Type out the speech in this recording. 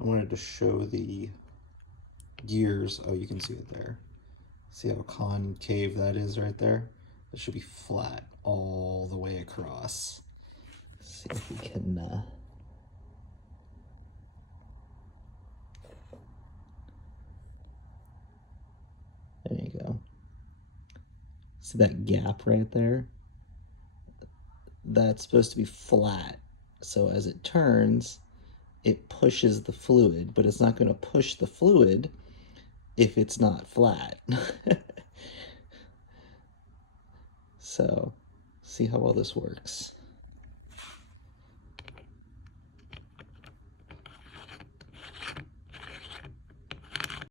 I wanted to show the gears. Oh, you can see it there. See how concave that is right there? It should be flat all the way across. Let's see if we can there you go. See that gap right there? That's supposed to be flat. So as it turns, it pushes the fluid, but it's not going to push the fluid if it's not flat. So, see how well this works.